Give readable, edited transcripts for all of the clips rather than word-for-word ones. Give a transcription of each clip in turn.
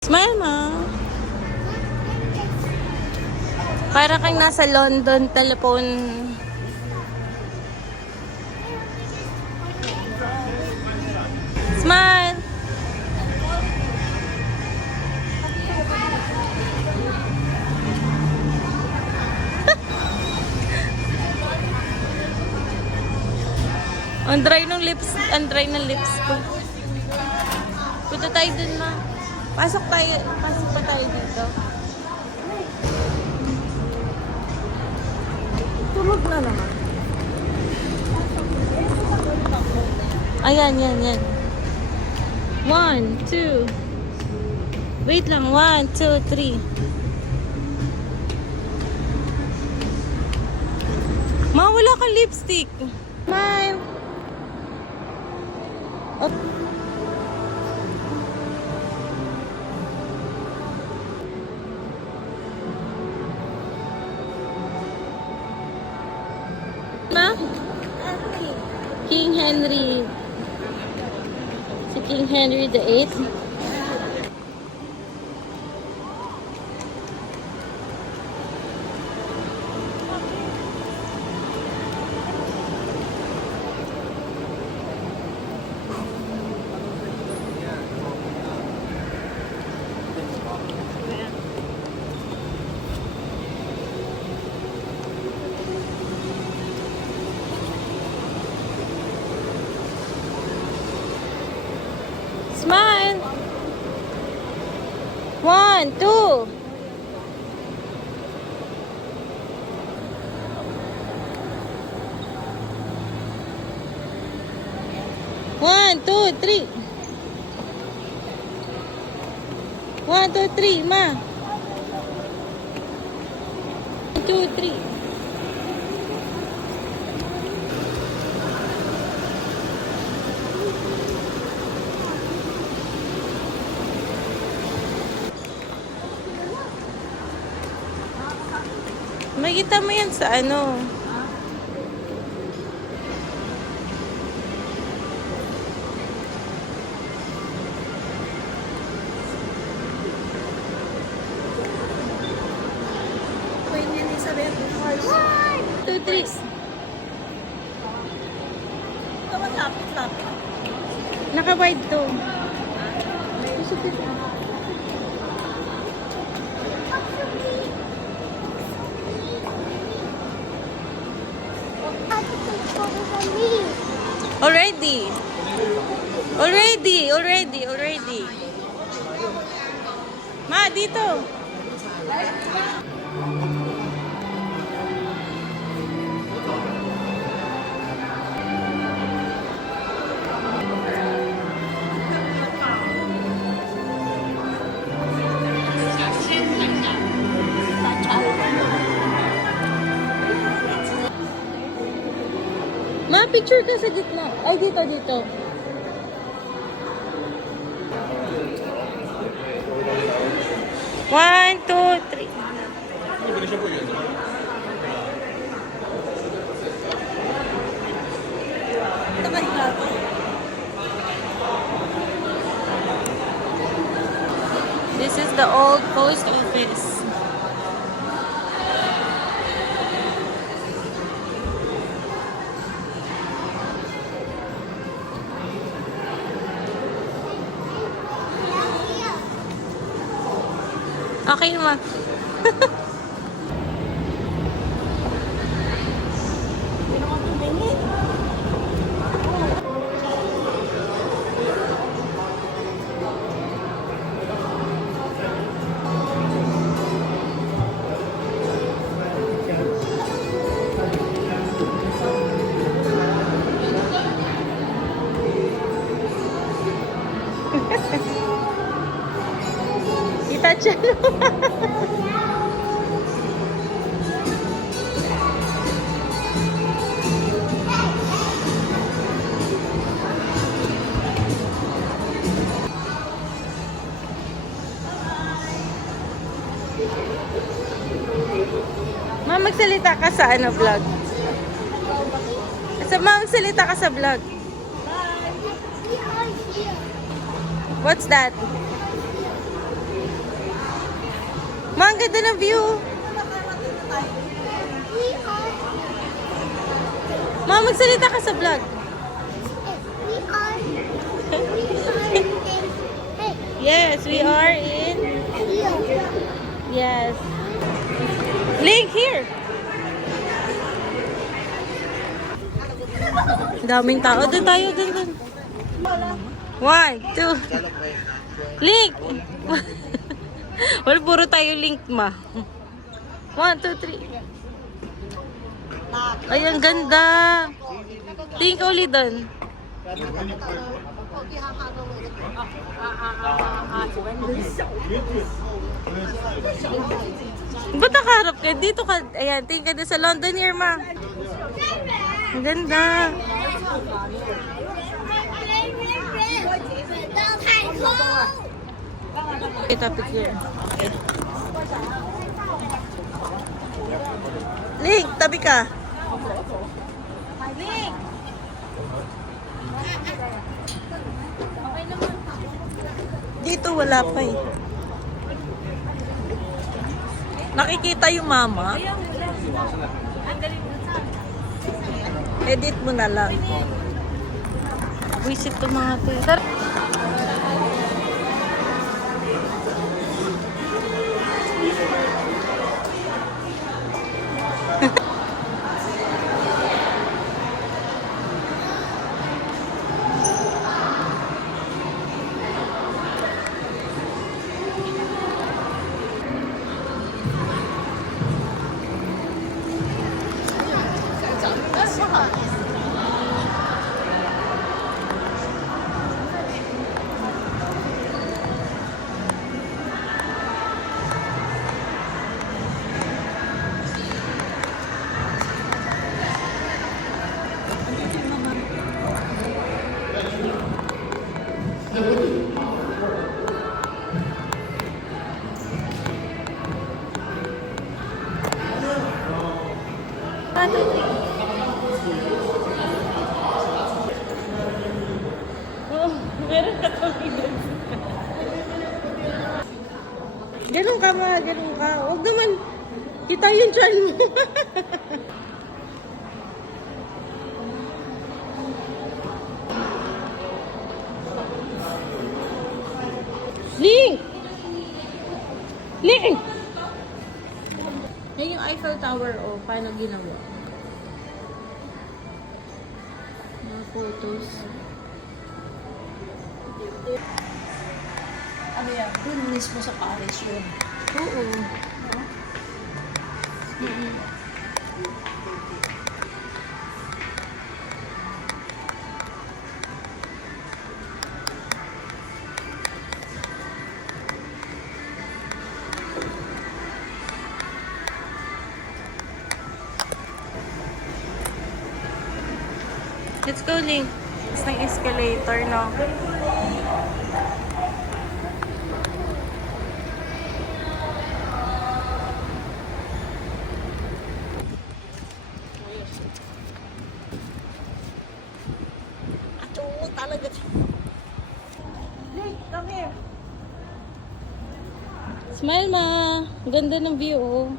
Smile, ma. Para kang nasa London telephone. Smile. Ang dry ng lips, ko. Punta tayo dun, ma. Pasok pa tayo dito. Tulog na naman. Ayan, yan. 1, 2. Wait lang, 1, 2, 3. Ma, wala kang lipstick. Smile. Oh. Ma? King Henry. Si King Henry VIII. Smile. 1, 2. One, two, three. 1, 2, 3, ma. 1, 2, 3. Makikita mo yan sa ano. Queen Elizabeth. 1, 2, 3. Ito malapit. Naka-wide to. Already. Ma, dito. Ma, picture ka sa gitna. Ay, dito. One, two, three. Ito ba ikaw? This is the old post office. Okay, ma. Kita Ma, magsalita ka sa ano vlog. Magsalita ka sa vlog. What's that? Ma, ang ganda ng view. Ma, magsalita ka sa vlog. Yes, we are in... Yes. Link, here. Daming tao. Doon tayo, doon. 1, 2. Link! Wala, puro tayo link, ma. 1, 2, 3. Ay, ang ganda. Link ulit doon. Ba't nakaharap ka? Dito ka. Ayan, tingin ka doon sa London here, ma. Ang ganda. Okay, topic here. Link, tabi ka. Link! Dito wala pa eh. Nakikita yung mama. Edit mo na lang. Visit to mga to. Meron ka tumigil. Ganun ka ma, ganun ka. Huwag naman, kita yung chan mo. Link! Link! Yan yung Eiffel Tower, o paano ginawa? Mga photos. Ano yan? Doon mismo sa Paris yun. Oo. Let's go, Link. It's ng escalator, no? Ato, talaga. Hey, come here. Smile, ma. Ganda ng view, oh.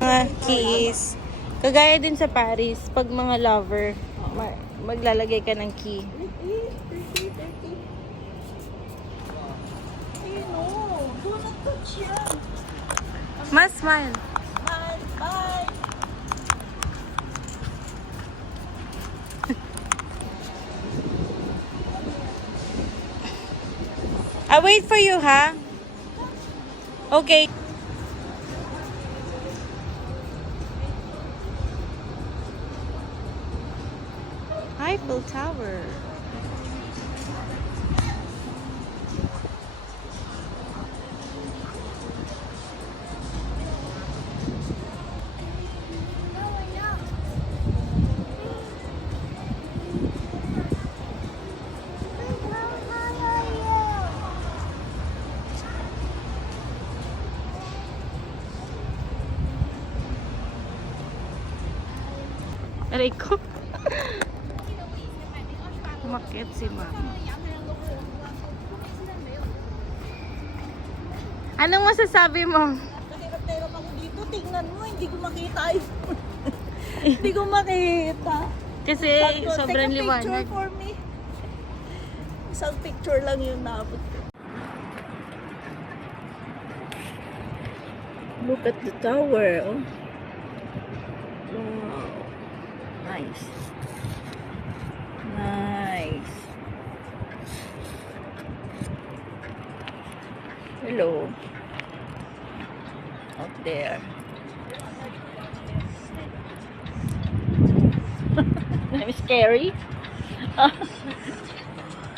Mga keys. Kagaya din sa Paris, pag mga lover, maglalagay ka ng key. 30. No, do not touch yan. Ma, smile. Bye, bye. I'll wait for you, ha? Okay. Eiffel Tower. Aray ko. Umakyat si mama. Anong masasabi mo? Kahirap na hirap ako dito. Tingnan mo, hindi ko makita yun. Hindi ko makita. Kasi Sabi ko, sobrang take a picture liwanag. for me. Isang picture lang yung naabot ko. Look at the tower. Oh. Wow. Nice. Nice. Hello. Out there. I'm scary.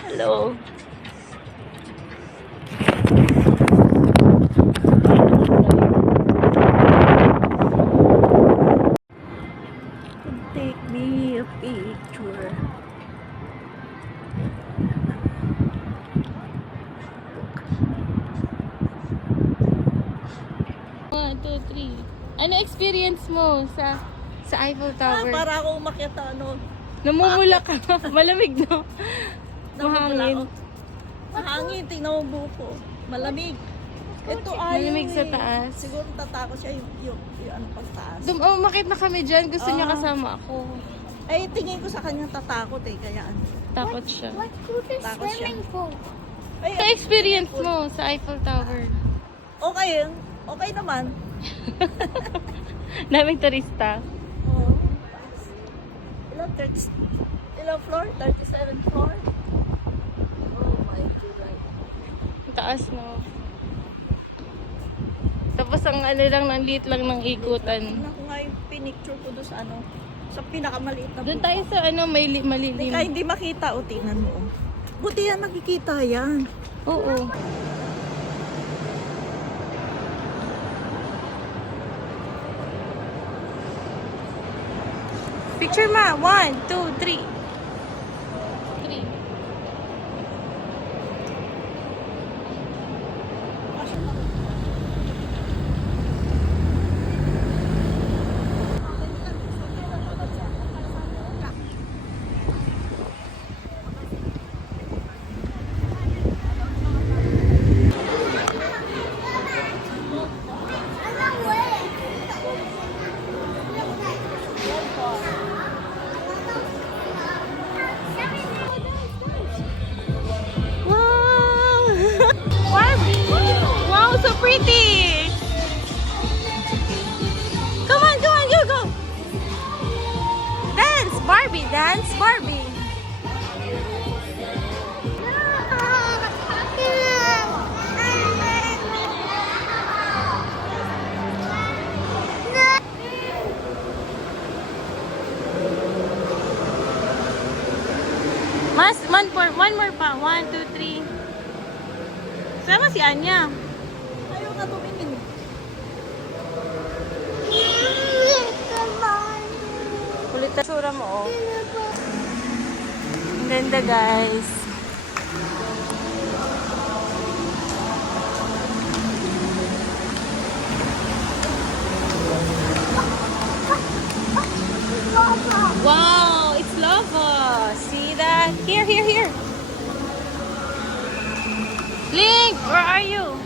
Hello. Take me a picture. 1, 2, 3. Ano experience mo sa Eiffel Tower? Para ako umakyat na ano. Namumula ka. Malamig, no? Mahangin. Mahangin. Mahangin. Tingnan mo buko. Malamig. Ito ayaw Malamig sa eh. taas. Siguro tatakot siya yung ano pagtaas. Umakit na kami dyan. Gusto niya Ah. kasama ako. Ay, tingin ko sa kanya tatakot eh. Kaya ano. Takot siya. Let's go to Takot siya. swimming pool. Sa Ay, experience mo sa Eiffel Tower? okay. Okay naman. Daming turista. Oh. Ilang floor? 37 floor? Oh my God. Ang taas, no? Tapos ang ano lang, ang liit lang ng ikutan. Tingnan ko nga yung pinicture ko doon sa ano. Sa pinakamaliit na Doon buko. tayo sa ano, may malilim. Teka, hindi makita. O, tingnan mo. Oh. Buti yan, nakikita yan. Oo. Picture ma. 1, 2, 3. 3. Wow! Wow, so pretty! Come on, go, go! Dance, Barbie, dance, Barbie! Mas, one more pa. 1, 2, 3. Sama si Anya. Ayaw nga tumingin. Kulit na sura mo, oh. Ang ganda, guys. Wow, it's lava. See that? Here. Link, where are you?